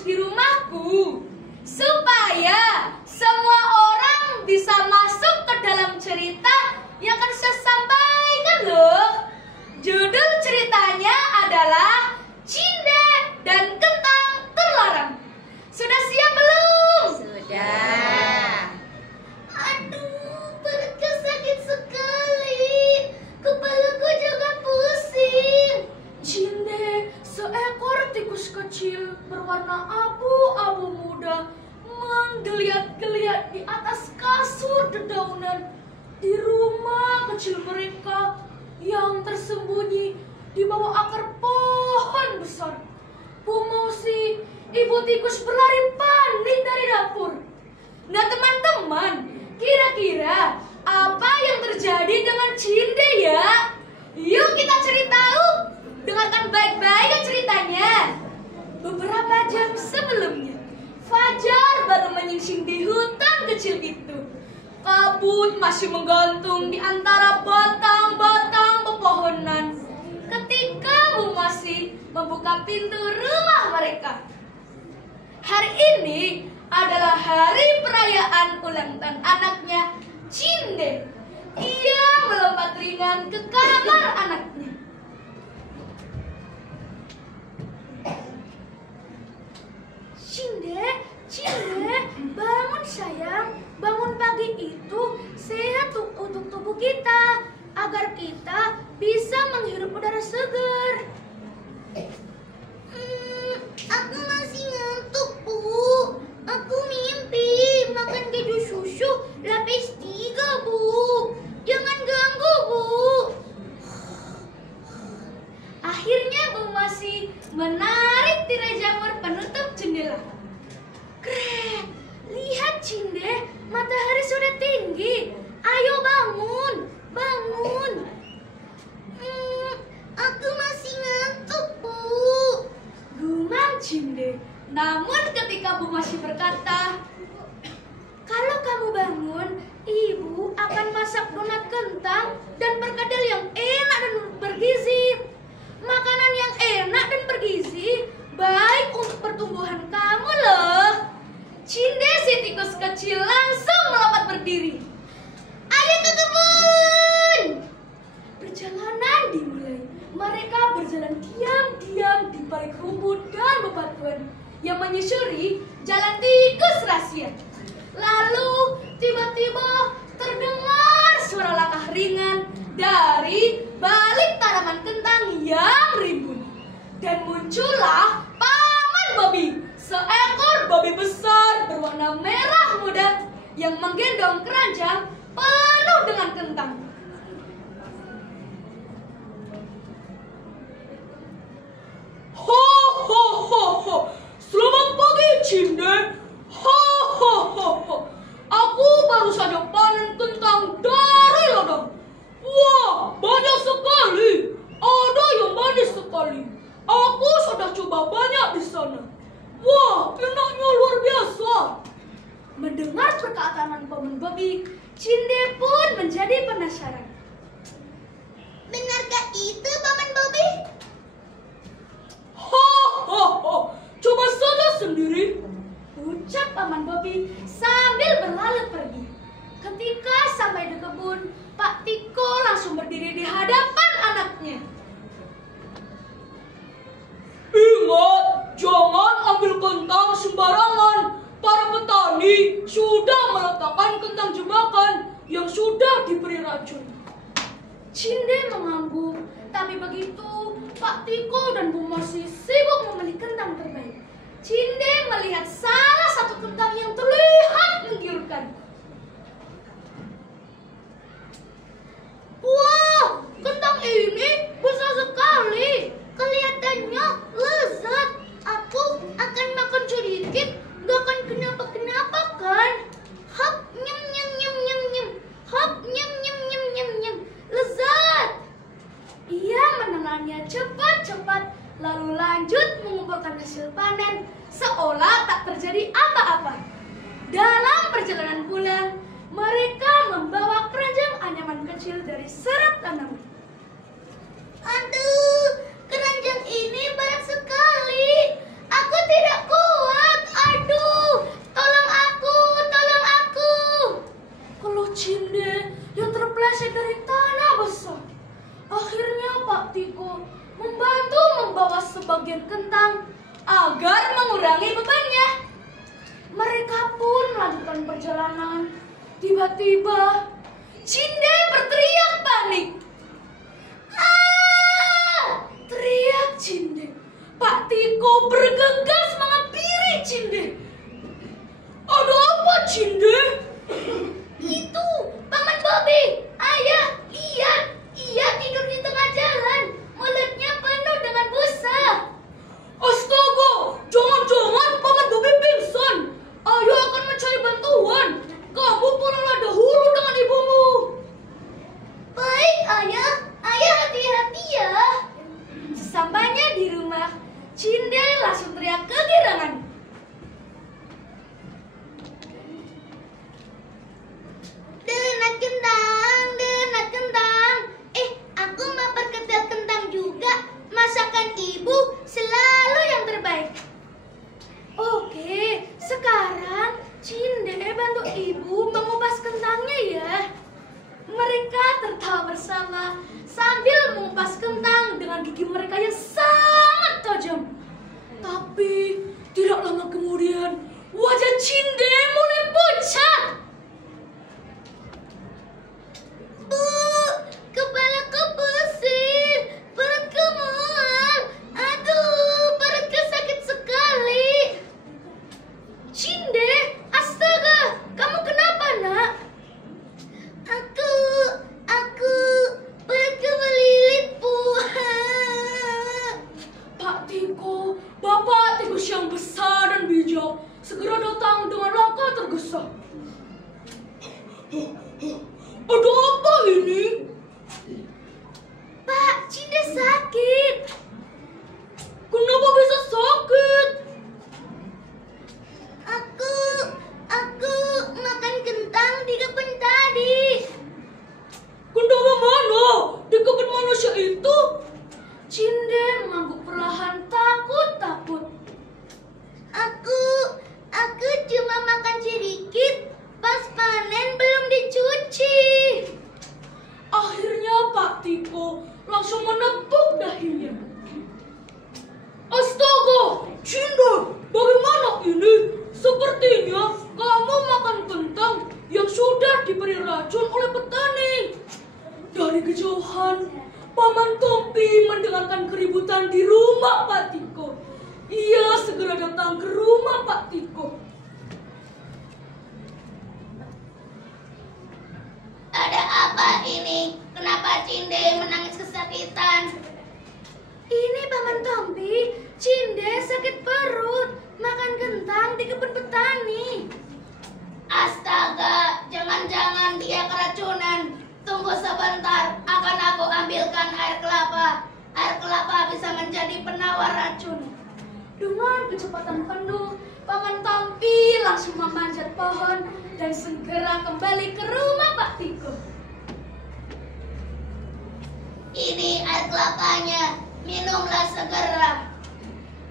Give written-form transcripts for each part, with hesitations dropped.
tikus di rumahku supaya semua orang bisa masuk ke dalam cerita yang akan saya sampaikan loh. Judul ceritanya adalah Cinde dan Kentang Terlarang. Sudah siap belum? Sudah. Aduh, perutku sakit sekali. Kepalaku juga pusing. Cinde, seekor tikus kecil berwarna abu-abu muda menggeliat-geliat di atas kasur dedaunan di rumah kecil mereka yang tersembunyi di bawah akar pohon besar. Bu Mosi, ibu tikus berlari panik dari dapur. Nah teman-teman, kira-kira apa yang terjadi dengan Cinde ya? Yuk kita cari tahu. Dengarkan baik-baik ceritanya. Beberapa jam sebelumnya, Fajar baru menyingsing di hutan kecil itu. Kabut masih menggantung di antara batang-batang pepohonan ketika Bu Mosi membuka pintu rumah mereka. Hari ini adalah hari perayaan ulang tahun anaknya, Cinde. Ia melompat ringan ke kamar anaknya. Cinde, bangun sayang. Bangun pagi itu sehat untuk tubuh kita, agar kita bisa menghirup udara segar. Aku masih ngantuk, Bu. Aku mimpi makan keju susu lapis 3, Bu. Jangan ganggu, Bu. Akhirnya Bu Mosi menarik tirai jamur penutup jendela. Keren, lihat Cinde, matahari sudah tinggi. Ayo bangun, bangun. Aku masih ngantuk, Bu. Gumam Cinde. Namun ketika Bu Mosi berkata, kalau kamu bangun, ibu akan masak donat kentang dan perkedel yang enak dan bergizi. Makanan yang enak dan bergizi baik untuk pertumbuhan kamu loh. Cinde si tikus kecil langsung melompat berdiri. Ayo ke kebun. Perjalanan dimulai. Mereka berjalan diam-diam di balik rumput dan bebatuan yang menyusuri jalan tikus rahasia. Lalu tiba-tiba terdengar suara langkah ringan dari balik tanaman kentang yang rimbun. Dan muncullah Paman Bobi, seekor babi besar berwarna merah muda yang menggendong keranjang penuh dengan kentang. Ho ho ho ho, selamat pagi Cinde. Ho ho ho ho, aku baru saja panen kentang dari ladang. Wah, banyak sekali. Ada yang manis sekali. Aku sudah coba banyak di sana. Wah, enaknya luar biasa. Mendengar perkataan Paman Bobi, Cinde pun menjadi penasaran. Benarkah itu, Paman Bobi? Ho ho ho, coba saja sendiri, ucap Paman Bobi sambil berlalu pergi. Ketika sampai di kebun, Pak Tiko langsung berdiri di hadapan anaknya. Ingat, jangan ambil kentang sembarangan. Para petani sudah meletakkan kentang jebakan yang sudah diberi racun. Cinde mengangguk, tapi begitu Pak Tiko dan Bu Mosi sibuk memilih kentang terbaik. Cinde melihat salah satu kentang yang terlihat menggiurkan. Wah, kentang ini besar sekali. Kelihatannya lezat. Aku akan makan sedikit, gak akan kenapa-kenapa kan? Hap, nyem nyem nyem nyem nyem. Hap, nyem nyem nyem nyem nyem. Lezat. Ia menelannya cepat-cepat, lalu lanjut mengumpulkan hasil panen seolah tak terjadi apa-apa. Dalam perjalanan pulang, mereka membawa keranjang anyaman kecil dari serat tanam. Aduh, keranjang ini berat sekali. Aku tidak kuat. kentang agar mengurangi bebannya. Mereka pun melanjutkan perjalanan. Tiba-tiba Cinde berteriak panik. "Ah!" teriak Cinde. Pak Tiko bergegas menghampiri Cinde. "Ada apa, Cinde?" Itu, Paman Bobby. Ayah, lihat. Ia tidur di tengah jalan. Mulutnya penuh dengan busa. Astaga, jangan-jangan Paman Bobby pingsan. Ayah akan mencari bantuan. Kamu pulanglah dahulu dengan ibumu. Baik, Ayah. Ayah hati-hati ya. Sesampainya di rumah, Cinde langsung teriak kegirangan. Donat kentang, donat kentang. Aku mau perkedel kentang juga. Masakan ibu selalu yang terbaik. Oke, sekarang Cinde bantu ibu mengupas kentangnya ya. Mereka tertawa bersama sambil mengupas kentang dengan gigi mereka yang sangat tajam. Tapi tidak lama kemudian wajah Cinde mulai pucat. Bu, kepalaku pusing, perutku mual. Aduh, perutku sakit sekali. Cinde, astaga, kamu kenapa nak? Aku, perutku melilit, Bu. Pak Tiko, Bapak tikus yang besar dan bijak, segera datang dengan langkah tergesa. Ada apa ini? Pak, Cinde sakit. Kenapa bisa sakit? Aku makan kentang di kebun tadi. Kentang yang mana? Di kebun manusia itu? Cinde mengangguk perlahan, takut-takut. Aku cuma makan sedikit. Pas panen belum dicuci. Akhirnya Pak Tiko langsung menepuk dahinya. Astaga, Cinde, bagaimana ini? Sepertinya kamu makan kentang yang sudah diberi racun oleh petani. Dari kejauhan, Paman Tompi mendengarkan keributan di rumah Pak Tiko. Ia segera datang ke rumah Pak Tiko. Ada apa ini? Kenapa Cinde menangis kesakitan? Ini Paman Tompi, Cinde sakit perut, makan kentang di kebun petani. Astaga, jangan-jangan dia keracunan. Tunggu sebentar, akan aku ambilkan air kelapa. Air kelapa bisa menjadi penawar racun. Dengan kecepatan penuh, Paman Tompi langsung memanjat pohon dan segera kembali ke rumah Pak Tiko. Ini air kelapanya, minumlah segera.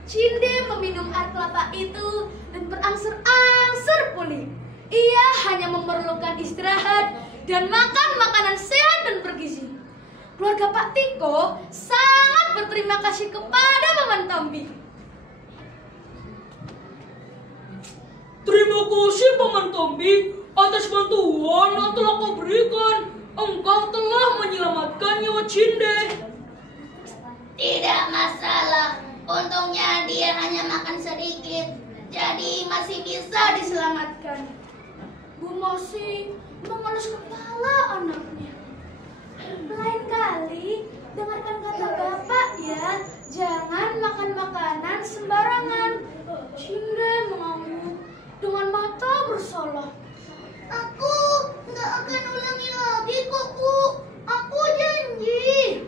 Cinde meminum air kelapa itu dan berangsur-angsur pulih. Ia hanya memerlukan istirahat dan makan makanan sehat dan bergizi. Keluarga Pak Tiko sangat berterima kasih kepada Paman Tompi. Terima kasih Paman Tompi atas bantuan yang telah kau berikan. Engkau telah menyelamatkan nyawa Cinde. Tidak masalah, untungnya dia hanya makan sedikit, jadi masih bisa diselamatkan. Bu Mosi mengelus kepala anaknya. Lain kali dengarkan kata Bapak ya, jangan makan makanan sembarangan. Cinde mengangguk dengan mata bersalah. Aku nggak akan ulangi lagi kok, Bu. Aku janji.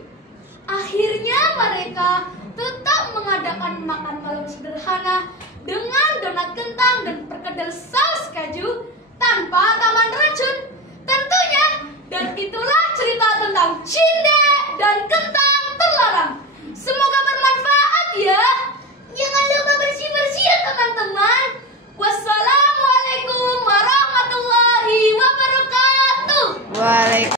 Akhirnya mereka tetap mengadakan makan malam sederhana dengan donat kentang dan perkedel saus kaju tanpa taman racun tentunya. Dan itulah cerita tentang Cinde dan kentang.